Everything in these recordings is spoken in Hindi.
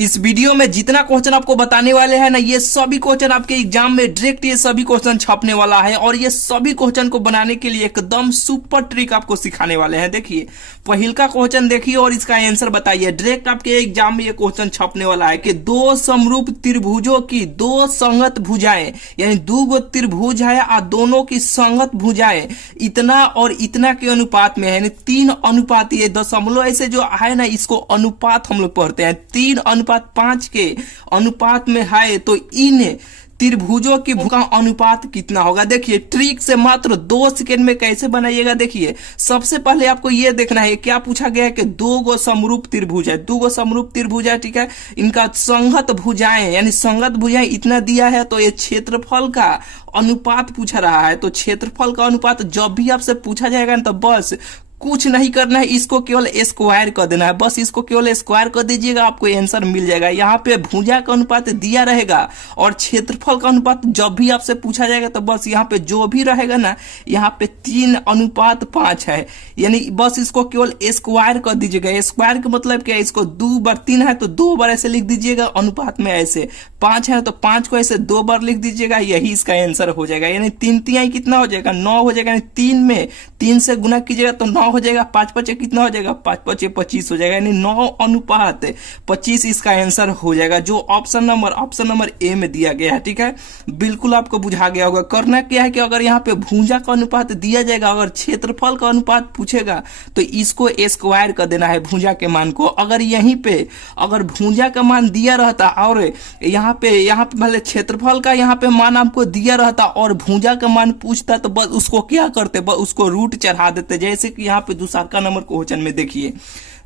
इस वीडियो में जितना क्वेश्चन आपको बताने वाले हैं ना, ये सभी क्वेश्चन आपके एग्जाम में डायरेक्ट ये सभी क्वेश्चन छपने वाला है। और ये सभी क्वेश्चन को बनाने के लिए एकदम सुपर ट्रिक आपको सिखाने वाले हैं। देखिए पहिल का क्वेश्चन देखिए और इसका आंसर बताइए। डायरेक्ट आपके एग्जाम में ये क्वेश्चन छपने वाला है कि दो समरूप त्रिभुजों की दो संगत भुजाएं, यानी दो गो त्रिभुज है और दोनों की संगत भुजाएं इतना और इतना के अनुपात में है, यानी 3 ये दशमलव ऐसे जो है ना, इसको अनुपात हम लोग पढ़ते हैं। 3:5 के अनुपात में है, तो इन त्रिभुजों की का अनुपात कितना होगा। देखिए ट्रिक से मात्र 2 सेकंड में कैसे बनाइएगा। देखिए सबसे पहले आपको यह देखना है क्या पूछा गया है कि दो गो समरूप त्रिभुज है, दो गो समरूप त्रिभुज है, ठीक है। इनका संगत भुजाएं, यानी संगत भुजाएं इतना दिया है, तो ये क्षेत्रफल का अनुपात पूछा रहा है। तो क्षेत्रफल का अनुपात जब भी आपसे पूछा जाएगा ना, तो बस कुछ नहीं करना है, इसको केवल स्क्वायर कर देना है। बस इसको केवल स्क्वायर कर दीजिएगा, आपको आंसर मिल जाएगा। यहाँ पे भुजा का अनुपात दिया रहेगा और क्षेत्रफल का अनुपात जब भी आपसे पूछा जाएगा, तो बस यहाँ पे जो भी रहेगा ना, यहाँ पे 3:5 है, यानी बस इसको केवल स्क्वायर कर दीजिएगा। स्क्वायर का मतलब क्या है, इसको 2 बार, 3 है तो 2 बार ऐसे लिख दीजिएगा, अनुपात में ऐसे 5 है तो 5 को ऐसे 2 बार लिख दीजिएगा, यही इसका आंसर हो जाएगा। यानी 3 तिहाई कितना हो जाएगा, 9 हो जाएगा। यानी 3 में 3 से गुना कीजिएगा तो 9 हो जाएगा। 5×5 कितना हो जाएगा, 5×5 25 हो जाएगा, यानी 9:25 इसका आंसर हो जाएगा, जो ऑप्शन नंबर ए में दिया गया है। ठीक है, बिल्कुल आपको बुझा गया होगा। करना क्या है कि अगर यहाँ पे भुजा का अनुपात दिया जाएगा, अगर क्षेत्रफल का अनुपात पूछेगा तो इसको स्क्वायर कर देना है भुजा के मान को। अगर यहीं पे अगर भुजा का मान दिया रहता और यहाँ पे भले क्षेत्रफल का यहाँ पे मान आपको दिया रहता और भुजा का मान पूछता, तो बस उसको क्या करते, बस उसको रूट चढ़ा देते। जैसे कि यहाँ पे दूसरा का नंबर क्वेश्चन में देखिए,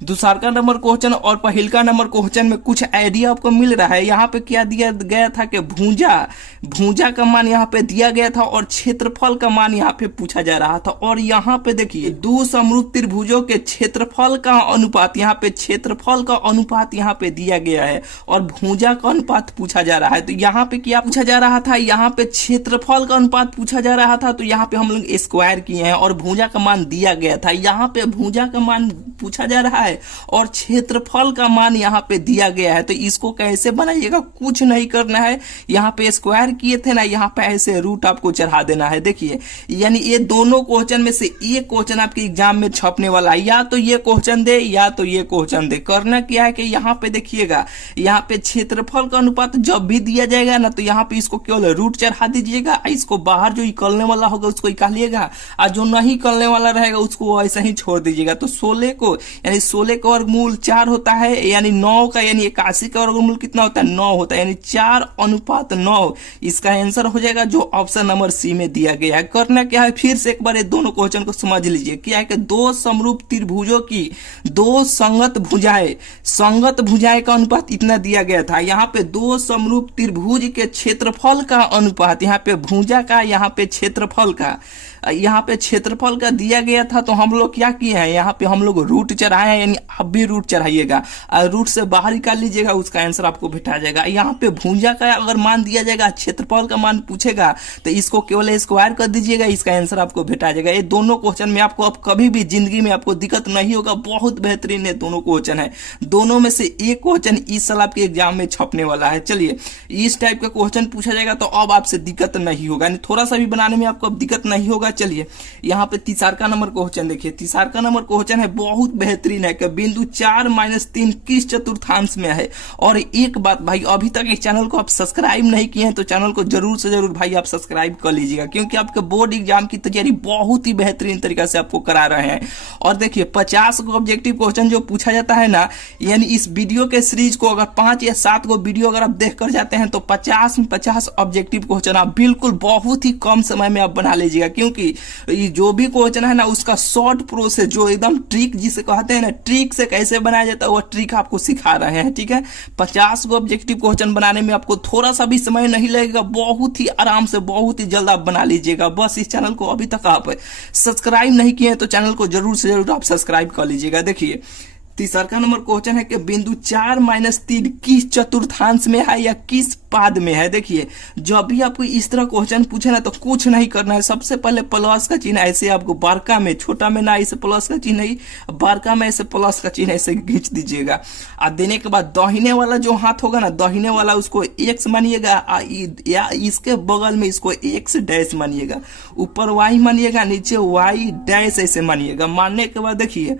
दूसरा का नंबर क्वेश्चन और पहिल का नंबर क्वेश्चन में कुछ आइडिया आपको मिल रहा है। यहाँ पे क्या दिया गया था कि भुजा का मान यहाँ पे दिया गया था और क्षेत्रफल का मान यहाँ पे पूछा जा रहा था। और यहाँ पे देखिए दो समरूप त्रिभुजों के क्षेत्रफल का अनुपात, यहाँ पे क्षेत्रफल का अनुपात यहाँ पे दिया गया है और भुजा का अनुपात पूछा जा रहा है। तो यहाँ पे क्या पूछा जा रहा था, यहाँ पे क्षेत्रफल का अनुपात पूछा जा रहा था, तो यहाँ पे हम लोग स्क्वायर किए हैं और भुजा का मान दिया गया था। यहाँ पे भुजा का मान पूछा जा रहा है और क्षेत्रफल का मान यहाँ पे दिया गया है। तो इसको कैसे बनाइएगा, कुछ नहीं करना है। यहाँ पे स्क्वायर किए थे ना, यहाँ पे ऐसे रूट आपको चढ़ा देना है। देखिए यानी ये दोनों क्वेश्चन में से एक क्वेश्चन आपके एग्जाम में छपने वाला है, या तो ये क्वेश्चन दे या तो ये क्वेश्चन दे। करना क्या है कि यहाँ पे देखिएगा, यहाँ पे क्षेत्रफल का अनुपात जब भी दिया जाएगा ना, तो यहाँ पे इसको केवल रूट चढ़ा दीजिएगा। इसको बाहर जो निकलने वाला होगा उसको निकालिएगा और जो नहीं निकलने वाला रहेगा उसको ऐसा ही छोड़ दीजिएगा। तो 16 को, यानी 16 का वर्गमूल 4 होता है, यानी 9 का, यानी 81 का वर्गमूल कितना होता है, 9 होता है, यानी 4:9 इसका आंसर हो जाएगा, जो ऑप्शन नंबर सी में दिया गया है। करना क्या है, फिर से एक बार ये दोनों क्वेश्चन को समझ लीजिए। क्या है कि दो समरूप त्रिभुजों की दो संगत भुजाएं का अनुपात इतना दिया गया था। यहाँ पे दो समरूप त्रिभुज के क्षेत्रफल का अनुपात, यहाँ पे भुजा का, यहाँ पे क्षेत्रफल का दिया गया था। तो हम लोग क्या किए हैं, यहाँ पे हम लोग रूट चढ़ाए हैं, यानी आप भी रूट चढ़ाइएगा और रूट से बाहर निकाल लीजिएगा, उसका आंसर आपको भेटा जाएगा। यहाँ पे भुजा का अगर मान दिया जाएगा, क्षेत्रफल का मान पूछेगा, तो इसको केवल स्क्वायर कर दीजिएगा, इसका आंसर आपको भेटा जाएगा। ये दोनों क्वेश्चन में आपको अब कभी भी जिंदगी में आपको दिक्कत नहीं होगा। बहुत बेहतरीन है दोनों क्वेश्चन है, दोनों में से एक क्वेश्चन इस साल आपके एग्जाम में छपने वाला है। चलिए इस टाइप का क्वेश्चन पूछा जाएगा तो अब आपसे दिक्कत नहीं होगा, थोड़ा सा भी बनाने में आपको अब दिक्कत नहीं होगा। चलिए यहाँ पे तीसरा का नंबर क्वेश्चन देखिए। तीसरा का नंबर क्वेश्चन है बहुत बेहतरीन है कि बिंदु 4 - 3 किस चतुर्थांश में है। और एक बात भाई, अभी तक इस चैनल को आप सब्सक्राइब नहीं किए हैं तो चैनल को जरूर से जरूर भाई आप सब्सक्राइब कर लीजिएगा, क्योंकि आपके बोर्ड एग्जाम की तैयारी बहुत ही बेहतरीन तरीके से आपको करा रहे हैं। और देखिए 50 को ऑब्जेक्टिव क्वेश्चन जो पूछा जाता है ना, यानी इस वीडियो के सीरीज को अगर 5 या 7 को वीडियो अगर आप देख कर जाते हैं तो 50 में 50 ऑब्जेक्टिव क्वेश्चन आप बिल्कुल बहुत ही कम समय में आप बना लीजिएगा। क्योंकि जो भी क्वेश्चन है ना, उसका शॉर्ट प्रोसेस, जो एकदम ट्रिक जिसे कहते हैं ना, ट्रिक से कैसे बनाया जाता है वो ट्रिक आपको सिखा रहे हैं। ठीक है, 50 को ऑब्जेक्टिव क्वेश्चन बनाने में आपको थोड़ा सा भी समय नहीं लगेगा, बहुत ही आराम से, बहुत ही जल्द आप बना लीजिएगा। बस इस चैनल को अभी तक आप सब्सक्राइब नहीं किए हैं तो चैनल को जरूर से जरूर आप सब्सक्राइब कर लीजिएगा। देखिए तीसरा नंबर क्वेश्चन है कि बिंदु 4-3 किस चतुर्थांश में है या किस पाद में है। देखिए जब भी आपको इस तरह क्वेश्चन पूछे ना तो कुछ नहीं करना है, सबसे पहले प्लस का चिन्ह ऐसे आपको बारका में, छोटा में ना ऐसे प्लस का चिन्ह नहीं, बारका में ऐसे प्लस का चिन्ह ऐसे खींच दीजिएगा। और देने के बाद दाहिने वाला जो हाथ होगा ना, दाहिने वाला उसको एक्स मानिएगा या इसके बगल में इसको एक्स डैश मानिएगा, ऊपर वाई मानिएगा, नीचे वाई डैश ऐसे मानिएगा। मानने के बाद देखिए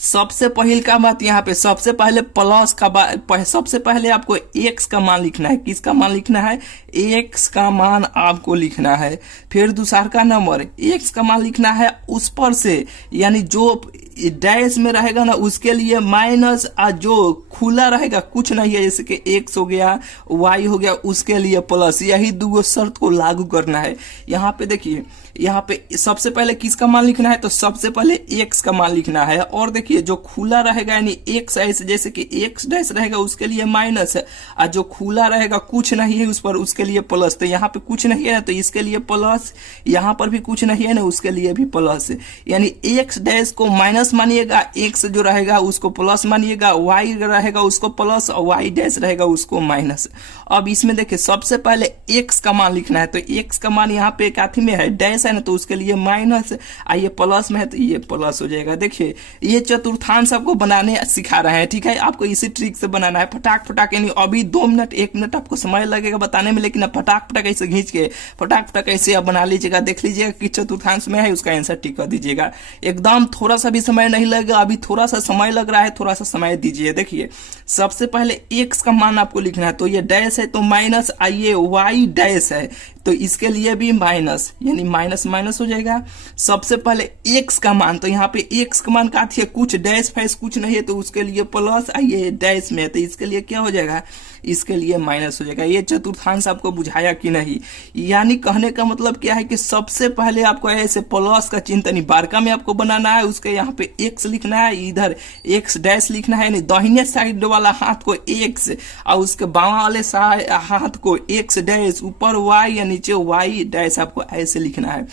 सबसे पहले का बात यहाँ पे सबसे पहले प्लस का सबसे पहले आपको एक्स का मान लिखना है। किसका मान लिखना है? एक्स का मान आपको लिखना है। फिर दूसरा का नंबर एक्स का मान लिखना है उस पर से, यानी जो डैश में रहेगा ना उसके लिए माइनस, और जो खुला रहेगा कुछ नहीं है जैसे कि एक्स हो गया वाई हो गया उसके लिए प्लस। यही दो शर्त को लागू करना है। यहाँ पे देखिए यहाँ पे सबसे पहले किसका मान लिखना है? तो सबसे पहले एक्स का मान लिखना है। और देखिए जो खुला रहेगा यानी एक्स ऐसे जैसे कि एक्स डैश रहेगा उसके लिए माइनस है, और जो खुला रहेगा कुछ नहीं है उस पर उसके लिए प्लस। तो यहाँ पे कुछ नहीं है ना तो इसके लिए प्लस, यहाँ पर भी कुछ नहीं है ना उसके लिए भी प्लस। यानी एक्स डैश को माइनस मानिएगा, एक्स जो रहेगा उसको प्लस मानिएगा, वाई रहेगा उसको प्लस और वाई डैश रहेगा उसको माइनस। अब इसमें देखिए सबसे पहले एक्स का मान लिखना है। तो एक्स का मान यहाँ पे काथी में है? डैश है ना तो उसके लिए माइनस, ये प्लस में है तो ये प्लस हो जाएगा। देखिए ये चतुर्थांश आपको बनाने सिखा रहे हैं, ठीक है। आपको इसी ट्रिक से बनाना है, फटाक फटाक, यानी अभी 2 मिनट 1 मिनट आपको समय लगेगा बताने में, लेकिन फटाक फटाक ऐसे खींच के फटाक फटाक ऐसे आप बना लीजिएगा। देख लीजिएगा कि चतुर्थांश में है, उसका आंसर टिक कर दीजिएगा। एकदम थोड़ा सा भी समय नहीं लगेगा, अभी थोड़ा सा समय लग रहा है, थोड़ा सा समय दीजिए। देखिए सबसे पहले एक्स का मान आपको लिखना है, तो ये डैश है तो माइनस, आइए वाई डैश है तो इसके लिए भी माइनस, यानी माइनस माइनस हो जाएगा। सबसे पहले एक्स का मान, तो यहाँ पे एक्स का मान का थी कुछ डैश फैश कुछ नहीं है तो उसके लिए प्लस, आइए डैश में तो इसके लिए क्या हो जाएगा? इसके लिए माइनस हो जाएगा। ये चतुर्थांश आपको बुझाया कि नहीं? यानी कहने का मतलब क्या है कि सबसे पहले आपको ऐसे प्लस का चिन्ह तनी बारका में आपको बनाना है, उसके यहाँ पे एक्स लिखना है, इधर एक्स डैश लिखना है, यानी दाहिने साइड वाला हाथ को एक्स और उसके बाएं वाले हाथ को एक्स डैश, ऊपर वाई या नीचे वाई डैश आपको ऐसे लिखना है।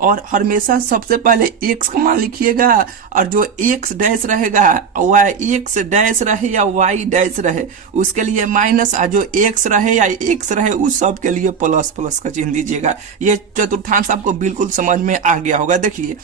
और हमेशा सबसे पहले एक्स का मान लिखिएगा, और जो एक्स डैश रहेगा वाई एक्स डैश रहे या वाई डैश रहे उसके लिए माइनस, और जो एक्स रहे या एक्स रहे उस सब के लिए प्लस प्लस का चिन्ह दीजिएगा। ये चतुर्थांश आपको बिल्कुल समझ में आ गया होगा। देखिए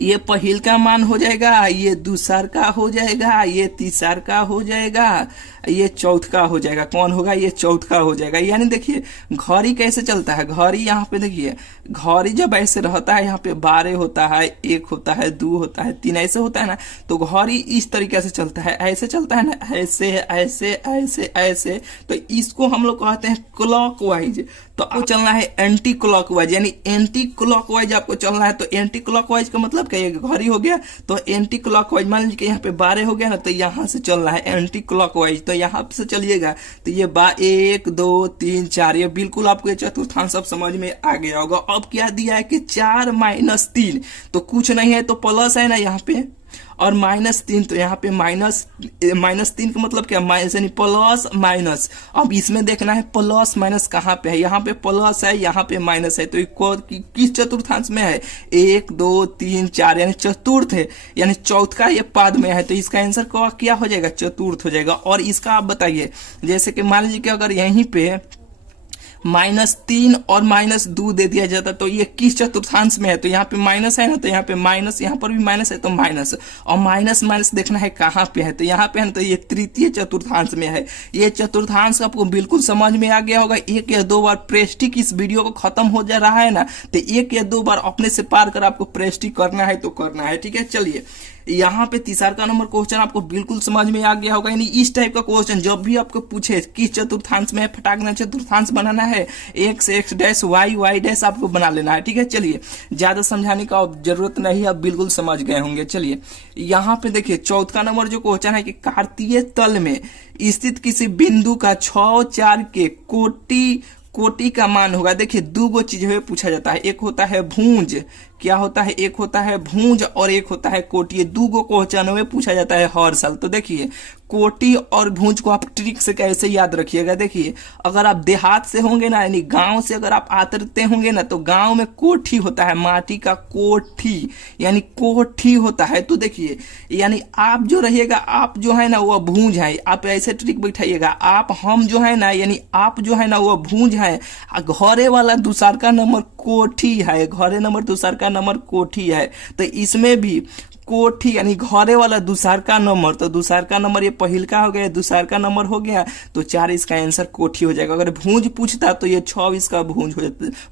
ये पहिल का मान हो जाएगा, ये दूसर का हो जाएगा, ये तीसर का हो जाएगा, ये चौथ का हो जाएगा। कौन होगा? ये चौथ का हो जाएगा। यानी देखिए घड़ी कैसे चलता है, घड़ी यहाँ पे देखिए घड़ी जब ऐसे रहता है यहाँ पे 12 होता है, 1 होता है, 2 होता है, 3 ऐसे होता है ना, तो घड़ी इस तरीके से चलता है, ऐसे चलता है ना, ऐसे ऐसे ऐसे ऐसे। तो इसको हम लोग कहते हैं क्लॉकवाइज। तो आपको चलना है एंटी क्लॉकवाइज, यानी एंटी क्लॉकवाइज आपको चलना है। तो एंटी क्लॉकवाइज का मतलब क्या? घड़ी हो गया तो एंटी क्लॉकवाइज, मान लीजिए यहाँ पे 12 हो गया ना तो यहाँ से चलना है एंटी क्लॉकवाइज। तो यहाँ से चलिएगा तो ये 1 2 3 4, ये बिल्कुल आपको ये चतुर्थांश सब समझ में आ गया होगा। अब क्या दिया है कि 4 - 3, तो कुछ नहीं है तो प्लस है ना यहाँ पे, और -3 तो यहाँ पे -3 का मतलब क्या? माइनस, यानी प्लस माइनस। अब इसमें देखना है प्लस माइनस कहाँ पे है, यहाँ पे प्लस है यहाँ पे माइनस है, तो किस चतुर्थांश में है? 1 2 3 4, यानी चतुर्थ है, यानी चौथ का ये पाद में है। तो इसका आंसर क्या हो जाएगा? चतुर्थ हो जाएगा। और इसका आप बताइए, जैसे कि मान लीजिए कि अगर यहीं पे -3 और -2 दे दिया जाता तो ये किस चतुर्थांश में है? तो यहाँ पे माइनस है ना, तो यहाँ पे माइनस, यहाँ पर भी माइनस है तो माइनस, और माइनस माइनस देखना है कहाँ पे है, तो यहाँ पे है ना, तो ये तृतीय चतुर्थांश में है। ये चतुर्थांश आपको बिल्कुल समझ में आ गया होगा। 1 या 2 बार प्रेस्टिक इस वीडियो को खत्म हो जा रहा है ना, तो 1 या 2 बार अपने से पार कर आपको प्रेस्टिक करना है तो करना है, ठीक है। चलिए यहाँ पे तीसरा का नंबर क्वेश्चन आपको बिल्कुल समझ में आ गया होगा। यानी इस टाइप का क्वेश्चन जब भी आपको पूछे किस चतुर्थांश में फटाकना चतुर्थांश बनाना है, x x dash y y dash आपको बना लेना है, ठीक है। चलिए ज्यादा समझाने का जरूरत नहीं, आप बिल्कुल समझ गए होंगे। चलिए यहाँ पे देखिए चौथा नंबर जो क्वेश्चन है कि कार्तीय तल में स्थित किसी बिंदु का 6 4 के कोटि का मान होगा। देखिए 2 चीज पूछा जाता है, एक होता है भुज क्या होता है, एक होता है भूंज और एक होता है कोटि। ये दो गो क्वेश्चन में पूछा जाता है हर साल। तो देखिए कोटि और भूंज को आप ट्रिक से कैसे याद रखिएगा। देखिए अगर आप देहात से होंगे ना, यानी गांव से अगर आप आते होंगे ना, तो गांव में कोठी होता है, माटी का कोठी यानी कोठी होता है। तो देखिए यानी आप जो रहिएगा, आप जो है ना वो भूंज है। आप ऐसे ट्रिक बैठाइएगा, आप हम जो है ना, यानी आप जो है ना वो भूंज है, घरे वाला दूसर का नंबर कोठी है, घरे नंबर दूसर का नंबर कोठी है। तो इसमें भी कोठी यानी घरे वाला दूसर का नंबर, तो दूसर का नंबर ये पहिल का हो गया, दूसर का नंबर हो गया, तो 4 इसका आंसर कोठी हो जाएगा। अगर भूंज पूछता तो ये 6 इसका भूंज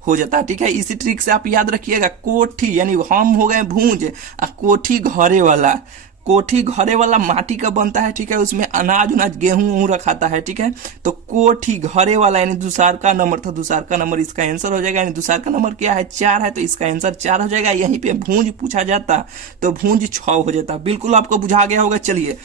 हो जाता। ठीक है, इसी ट्रिक से आप याद रखिएगा। कोठी यानी हम हो गए भूंज, कोठी घरे वाला। कोठी घरे वाला माटी का बनता है। ठीक है, उसमें अनाज उनाज गेहूं रखाता है। ठीक है, तो कोठी घरे वाला यानी दूसर का नंबर, तो दूसर का नंबर इसका आंसर हो जाएगा। यानी दूसर का नंबर क्या है, 4 है, तो इसका आंसर 4 हो जाएगा। यहीं पे भूंज पूछा जाता तो भूंज 6 हो जाता। बिल्कुल आपको बुझा गया होगा। चलिए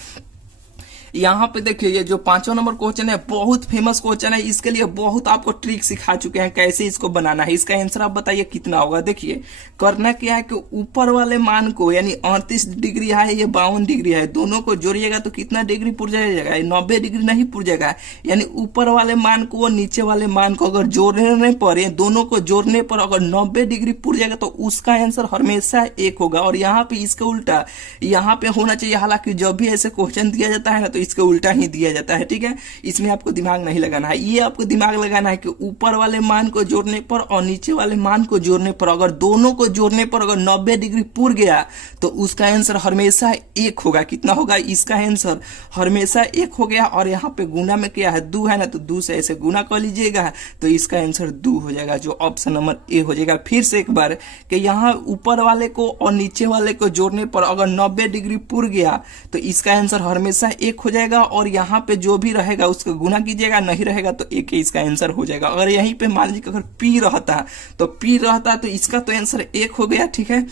यहाँ पे देखिए, ये जो 5वां नंबर क्वेश्चन है बहुत फेमस क्वेश्चन है। इसके लिए बहुत आपको ट्रिक सिखा चुके हैं कैसे इसको बनाना है। इसका आंसर आप बताइए कितना होगा। देखिए करना क्या है कि ऊपर वाले मान को, यानी 38 डिग्री है, ये 52 डिग्री है, दोनों को जोड़िएगा तो कितना डिग्री पुर जाएगा, 90 डिग्री नहीं पुर जाएगा। यानी ऊपर वाले मान को और नीचे वाले मान को अगर जोड़ने पर, दोनों को जोड़ने पर अगर 90 डिग्री पुर जाएगा तो उसका आंसर हमेशा 1 होगा। और यहाँ पे इसका उल्टा यहाँ पे होना चाहिए। हालांकि जब भी ऐसे क्वेश्चन दिया जाता है ना, तो इसके उल्टा ही दिया जाता है। ठीक है, इसमें आपको दिमाग नहीं लगाना है। ये आपको दिमाग लगाना है कि ऊपर वाले मान को जोड़ने पर और नीचे वाले मान को जोड़ने पर, अगर दोनों को जोड़ने पर अगर 90 डिग्री पुर गया तो उसका आंसर हमेशा 1 होगा। कितना होगा, इसका आंसर हमेशा 1 हो गया। और यहाँ पे गुना में क्या है, 2 है ना, तो 2 से ऐसे गुना कर लीजिएगा तो इसका आंसर 2 हो जाएगा, जो ऑप्शन नंबर ए हो जाएगा। फिर से एक बार कि यहाँ ऊपर वाले को और नीचे वाले को जोड़ने पर अगर 90 डिग्री पुर गया तो इसका आंसर हमेशा 1 हो जाएगा। और यहाँ पे जो भी रहेगा उसको गुना कीजिएगा, नहीं रहेगा तो 1 ही इसका आंसर हो जाएगा। अगर यहीं पे मान लीजिए अगर पी रहता तो इसका तो आंसर 1 हो गया। ठीक है,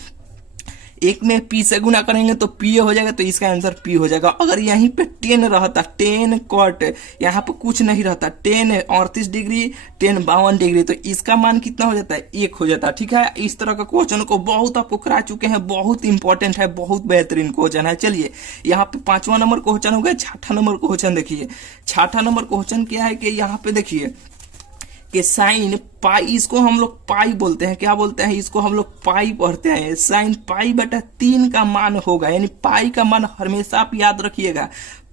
1 में पी से गुना करेंगे तो पी हो जाएगा, तो इसका आंसर पी हो जाएगा। अगर यहीं पे 10 रहता, 10 कॉट, यहाँ पे कुछ नहीं रहता, 10 38 डिग्री, 10 52 डिग्री, तो इसका मान कितना हो जाता है, 1 हो जाता। ठीक है, इस तरह का क्वेश्चन को बहुत आपको करा चुके हैं, बहुत इंपॉर्टेंट है, बहुत बेहतरीन क्वेश्चन है। चलिए यहाँ पे 5वां नंबर क्वेश्चन हो गया। 6ठा नंबर क्वेश्चन देखिए। 6ठा नंबर क्वेश्चन क्या है कि यहाँ पे देखिए कि साइन पाई, इसको हम लोग पाई बोलते हैं। क्या बोलते हैं, इसको हम लोग पाई पढ़ते हैं। साइन पाई बटा 3 का मान होगा, यानी पाई का मान हमेशा आप याद रखिएगा,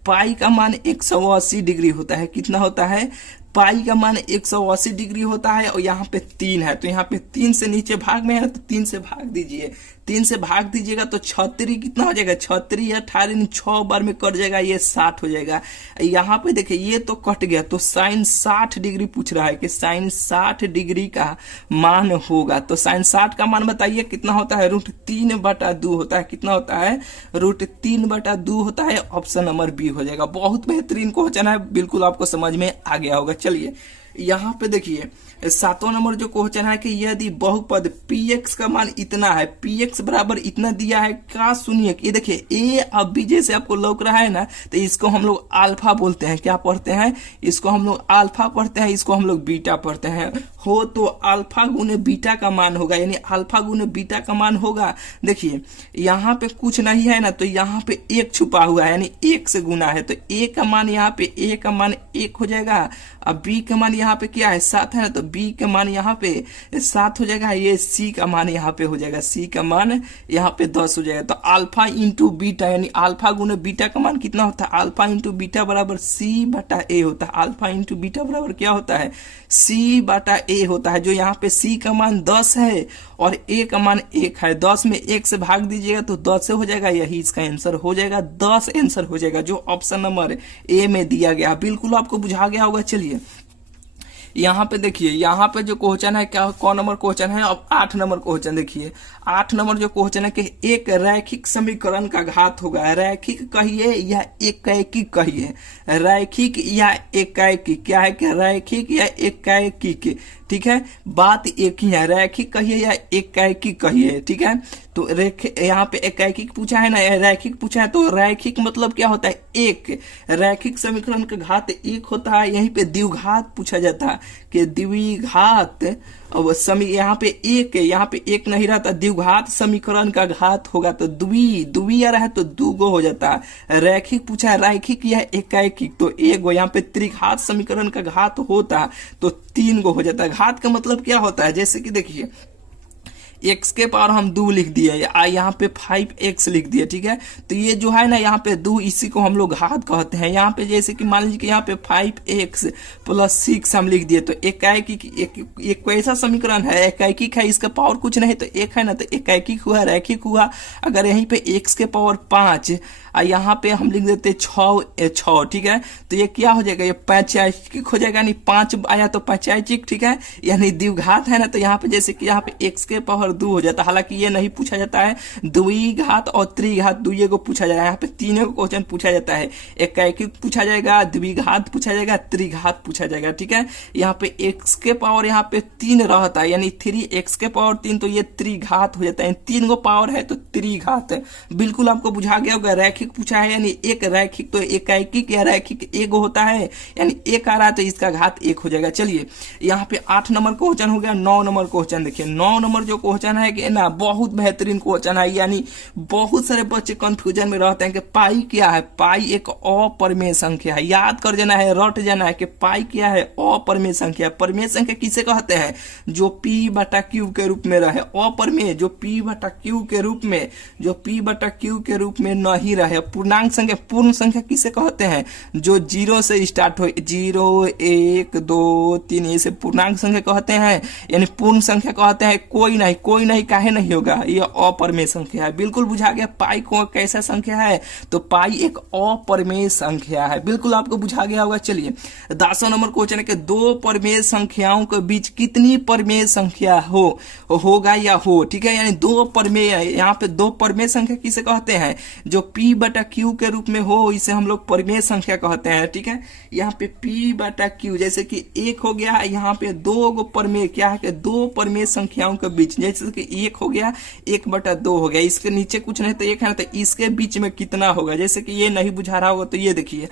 पाई का मान 180 डिग्री होता है। कितना होता है, पाई का मान 180 डिग्री होता है। और यहाँ पे 3 है, तो यहाँ पे 3 से नीचे भाग में है तो 3 से भाग दीजिए। 3 से भाग दीजिएगा तो 36 कितना हो जाएगा, 36 या 18 6 बार में कट जाएगा, ये 60 हो जाएगा। यहाँ पे देखिए ये तो कट गया, तो साइन 60 डिग्री पूछ रहा है कि साइन 60 डिग्री का मान होगा। तो साइन 60 का मान बताइए कितना होता है, √3/2 होता है। कितना होता है, √3/2 होता है। ऑप्शन नंबर बी हो जाएगा। बहुत बेहतरीन क्वेश्चन है, बिल्कुल आपको समझ में आ गया होगा। चलिए यहाँ पे देखिए 7वां नंबर जो क्वेश्चन है कि यदि बहुपद px का मान इतना है, px बराबर इतना दिया है, क्या सुनिए, ये देखिए ए अब बी जैसे आपको लौक रहा है ना, तो इसको हम लोग अल्फा बोलते हैं। क्या पढ़ते हैं, इसको हम लोग अल्फा पढ़ते हैं, इसको हम लोग बीटा पढ़ते हैं। हो तो अल्फा गुने बीटा का मान होगा, यानी अल्फा गुने बीटा का मान होगा। देखिए यहाँ पे कुछ नहीं है ना, तो यहाँ पे 1 छुपा हुआ है, यानी 1 से गुना है, तो ए का मान यहाँ पे ए का मान 1 हो जाएगा। अब बी का मान यहाँ पे क्या है, 7 है ना, तो बी का मान यहाँ पे 7 हो जाएगा। ये सी का मान यहाँ पे हो जाएगा, सी का मान यहाँ पे 10 हो जाएगा। तो अल्फा इंटू बीटा, यानी अल्फा गुने बीटा का मान कितना होता है, अल्फा इंटू बीटा बराबर C/A होता है। अल्फा इंटू बीटा बराबर क्या होता है, C/A होता है। जो यहाँ पे C का मान 10 है और A का मान 1 है, 10 में 1 से भाग दीजिएगा तो 10 से हो जाएगा, यही इसका आंसर हो जाएगा। 10 आंसर हो जाएगा, जो ऑप्शन नंबर ए में दिया गया। बिल्कुल आपको बुझा गया होगा। चलिए यहाँ पे देखिए, यहाँ पे जो क्वेश्चन है, क्या कौन नंबर क्वेश्चन है, अब 8 नंबर क्वेश्चन देखिए। 8 नंबर जो क्वेश्चन है कि एक रैखिक समीकरण का घात होगा, रैखिक कहिए या एकैकिक कहिए, रैखिक या एकैकिक, क्या है कि रैखिक या एकैकिक, ठीक है, बात एक ही है, रैखिक कहिए या एकैकिक कहिए, ठीक है। तो यहाँ पे एकैकिक पूछा है ना, रैखिक पूछा है, तो रैखिक मतलब क्या होता है, एक। रैखिक समीकरण का घात एक होता है। यहीं पे द्विघात पूछा जाता है कि द्विघात, यहाँ पे एक है, यहाँ पे एक नहीं रहता, द्विघात समीकरण का घात होगा तो द्वि आ रहा है तो दुगो हो जाता है। रैखिक पूछा है, रैखिक या एकैकिक, तो एक गो। यहाँ पे त्रिघात समीकरण का घात होता है तो 3 गो हो जाता है। घात का मतलब क्या होता है, जैसे कि देखिए x के पावर हम 2 लिख दिए, यहाँ पे 5x लिख दिए, ठीक है। तो ये जो है ना यहाँ पे 2, इसी को हम लोग घात कहते हैं। यहाँ पे जैसे कि मान लीजिए कि यहाँ पे 5x + 6 हम लिख दिए, तो एकैकिक एक कैसा समीकरण है, एकैकिक है, इसका पावर कुछ नहीं तो एक है ना, तो एकैकिक हुआ, रैखिक हुआ। अगर यहीं पे x के पावर 5 और यहाँ पे हम लिख देते 6, ठीक है, तो ये क्या हो जाएगा, ये पैंचैकिक हो जाएगा, यानी 5 आया तो पैंचैकिक, ठीक है, यानी द्विघात है ना। तो यहाँ पे जैसे कि यहाँ पे x के पावर 2 हो जाता है, हालांकि ये नहीं पूछा जाता है, द्विघात और त्रिघात दुइये को पूछा जाएगा। यहाँ पे तीनों को क्वेश्चन पूछा जाता है, एकैकिक पूछा जाएगा, द्विघात पूछा जाएगा, त्रिघात पूछा जाएगा, ठीक है। यहाँ पे x के पावर यहाँ पे 3 रहता है, यानी 3x के पावर 3, तो ये त्रिघात हो जाता है। 3 गो पावर है तो त्रिघात है। बिल्कुल आपको बुझा गया होगा। रैखिक पूछा है, यानी एक रैखिक, तो एकैकिक या रैखिक एक होता है, यानी एक आ रहा है तो इसका घात 1 हो जाएगा। चलिए यहाँ पे 8 नंबर क्वेश्चन हो गया। 9 नंबर क्वेश्चन देखिए। 9 नंबर जो क्वेश्चन है कि ना, बहुत बेहतरीन क्वेश्चन है, यानी बहुत सारे बच्चे कंफ्यूजन में रहते हैं कि पाई क्या है। पाई एक अपरिमेय संख्या है, याद कर जाना है, रट जाना है कि पाई क्या है, अपरिमेय संख्या। परिमेय संख्या किसे कहते हैं, जो p/q के रूप में रहे। अपरिमेय जो p/q के रूप में, जो p/q के रूप में नहीं रहे। पूर्णांक संख्या, पूर्ण संख्या किसे कहते हैं, जो 0 से स्टार्ट हो, 0 1 2 3, इसे पूर्णांक संख्या कहते हैं, यानी पूर्ण संख्या कहते हैं। कोई नहीं काहे नहीं होगा, ये अपरिमेय संख्या है। बिल्कुल बुझा गया। पाई को कैसा संख्या है, तो पाई एक अपरिमेय संख्या है। बिल्कुल आपको बुझा गया होगा। चलिए 10वां नंबर क्वेश्चन है कि 2 परिमेय संख्याओं के बीच कितनी परिमेय संख्या होगा या हो, ठीक है, यानी 2 परिमेय। यहाँ पे 2 परिमेय संख्या किसे कहते हैं, जो p/q के रूप में हो, इसे हम लोग परिमेय संख्या कहते हैं, ठीक है। यहाँ पे p/q जैसे कि 1 हो गया, यहाँ पे 2 गो परिमेय क्या है कि 2 परिमेय संख्याओं के बीच, जैसे कि 1 हो गया, 1/2 हो गया, इसके नीचे कुछ नहीं तो 1 है, तो इसके बीच में कितना होगा। जैसे कि ये नहीं बुझा रहा होगा तो ये देखिए,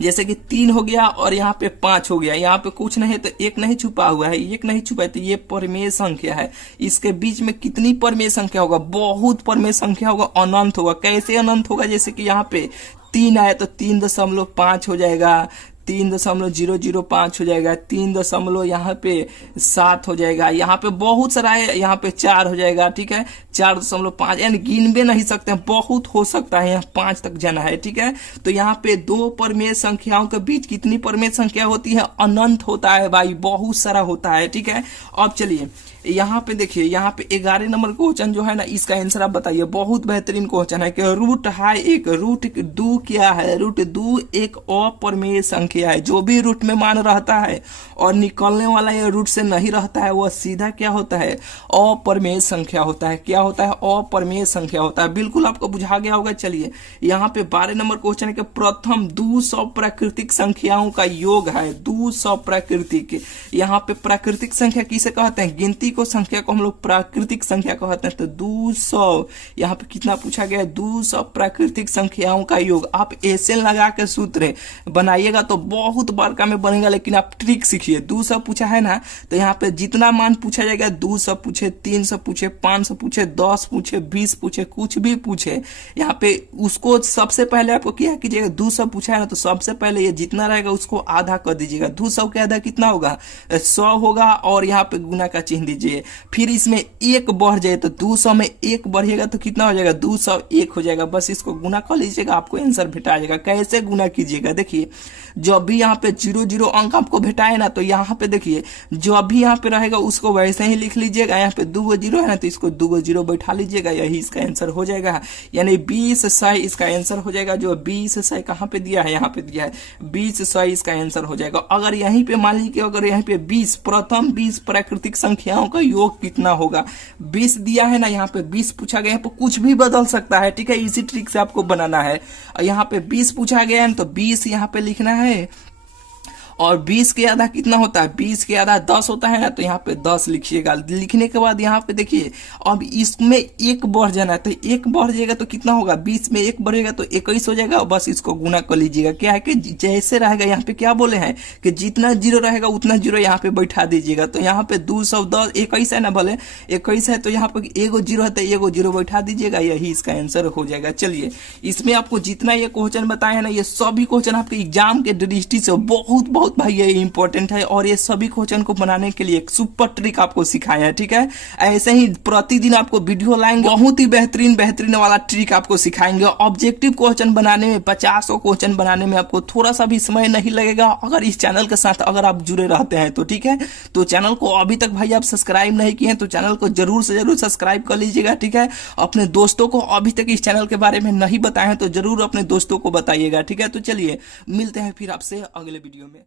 जैसे कि 3 हो गया और यहाँ पे 5 हो गया, यहाँ पे कुछ नहीं तो 1 नहीं छुपा हुआ है, 1 नहीं छुपा है, तो ये परिमेय संख्या है। इसके बीच में कितनी परिमेय संख्या होगा, बहुत परिमेय संख्या होगा, अनंत होगा। कैसे अनंत होगा, जैसे कि यहाँ पे 3 आया तो 3.5 हो जाएगा, 3.005 हो जाएगा, 3 यहाँ पे 7 हो जाएगा, यहाँ पे बहुत सारा है, यहाँ पे 4 हो जाएगा, ठीक है, 4.5, यानी गिन भी नहीं सकते हैं, बहुत हो सकता है, यहाँ 5 तक जाना है, ठीक है। तो यहाँ पे 2 परिमेय संख्याओं के बीच कितनी परिमेय संख्या होती है, अनंत होता है भाई, बहुत सारा होता है, ठीक है। अब चलिए यहाँ पे देखिए, यहाँ पे 11 नंबर क्वेश्चन जो है ना, इसका आंसर आप बताइए। बहुत बेहतरीन क्वेश्चन है कि रूट है एक, रूट 2 क्या है, रूट 2 एक अपरिमेय संख्या है। जो भी रूट में मान रहता है और निकलने वाला ये रूट से नहीं रहता है, वह सीधा क्या होता है, अपरिमेय संख्या होता है। क्या होता है, अपरिमेय संख्या होता है। बिल्कुल आपको बुझा गया होगा। चलिए यहाँ पे 12 नंबर क्वेश्चन है कि प्रथम 200 प्राकृतिक संख्याओं का योग है। 200 प्राकृतिक, यहाँ पे प्राकृतिक संख्या किसे कहते हैं, गिनती को संख्या को हम लोग प्राकृतिक संख्या कहते हैं। तो 200 यहाँ पे कितना पूछा गया है, 200 प्राकृतिक संख्याओं का योग। आप एसएन लगा के सूत्र बनाइएगा तो बहुत बड़का में बनेगा, लेकिन आप ट्रिक सीखिए। 200 पूछा है ना, तो यहाँ पे जितना मान पूछा जाएगा, 200 पूछे, 300 पूछे, 500 पूछे, 10 पूछे, 20 पूछे, कुछ भी पूछे, यहाँ पे उसको सबसे पहले आपको क्या कीजिएगा, 200 पूछा है ना, तो सबसे पहले ये जितना रहेगा उसको आधा कर दीजिएगा। 200 के आधा कितना होगा, 100 होगा, और यहाँ पे गुना का चिन्ह दीजिए। फिर इसमें 1 बढ़ जाए तो 200 में 1 बढ़ेगा तो कितना हो जाएगा, 201 हो जाएगा। बस इसको गुना कर लीजिएगा, आपको आंसर भेटा जाएगा। कैसे गुना कीजिएगा, देखिए जब भी यहाँ पे 0 अंक आपको भेटाए ना, तो यहाँ पे देखिए जो भी यहाँ पे रहेगा उसको वैसे ही लिख लीजिएगा। यहाँ पे 2 0 है ना, तो इसको 2 0 बैठा लीजिएगा, यही इसका आंसर हो जाएगा। यानी 20 इसका आंसर हो जाएगा। जो 20 कहाँ पे दिया है, यहाँ पे दिया है 20 इसका आंसर हो जाएगा। अगर यहीं पे मान लीजिए, अगर यहाँ पे 20 प्रथम 20 प्राकृतिक संख्याओं का योग कितना होगा, 20 दिया है ना, यहाँ पे 20 पूछा गया है, तो कुछ भी बदल सकता है, ठीक है। इसी ट्रिक से आपको बनाना है। और यहाँ पे 20 पूछा गया है तो 20 यहाँ पे लिखना है, और 20 के आधा कितना होता है, 20 के आधा 10 होता है ना, तो यहाँ पे 10 लिखिएगा। लिखने के बाद यहाँ पे देखिए अब इसमें एक बढ़ जाना है, तो एक बढ़ जाएगा तो कितना होगा, 20 में एक बढ़ेगा तो 21 हो जाएगा, और बस इसको गुना कर लीजिएगा। क्या है कि जैसे रहेगा, यहाँ पे क्या बोले हैं कि जितना जीरो रहेगा उतना जीरो यहाँ पे बैठा दीजिएगा। तो यहाँ पे 210 21 है ना, भले 21 है तो यहाँ पे एगो जीरो है तो एगो जीरो बैठा दीजिएगा, यही इसका आंसर हो जाएगा। चलिए, इसमें आपको जितना ये क्वेश्चन बताए हैं ना, ये सभी क्वेश्चन आपके एग्जाम के दृष्टि से बहुत बहुत भाई ये इंपॉर्टेंट है, और ये सभी क्वेश्चन को बनाने के लिए एक सुपर ट्रिक आपको सिखाया है। ठीक है, ऐसे ही प्रतिदिन आपको वीडियो लाएंगे, बहुत ही बेहतरीन वाला ट्रिक आपको सिखाएंगे। ऑब्जेक्टिव क्वेश्चन बनाने में, 50 क्वेश्चन बनाने में आपको थोड़ा सा भी समय नहीं लगेगा, अगर इस चैनल के साथ अगर आप जुड़े रहते हैं तो। ठीक है, तो चैनल को अभी तक भाई आप सब्सक्राइब नहीं किए हैं तो चैनल को जरूर से जरूर सब्सक्राइब कर लीजिएगा। ठीक है, अपने दोस्तों को अभी तक इस चैनल के बारे में नहीं बताए हैं तो जरूर अपने दोस्तों को बताइएगा। ठीक है, तो चलिए मिलते हैं फिर आपसे अगले वीडियो में।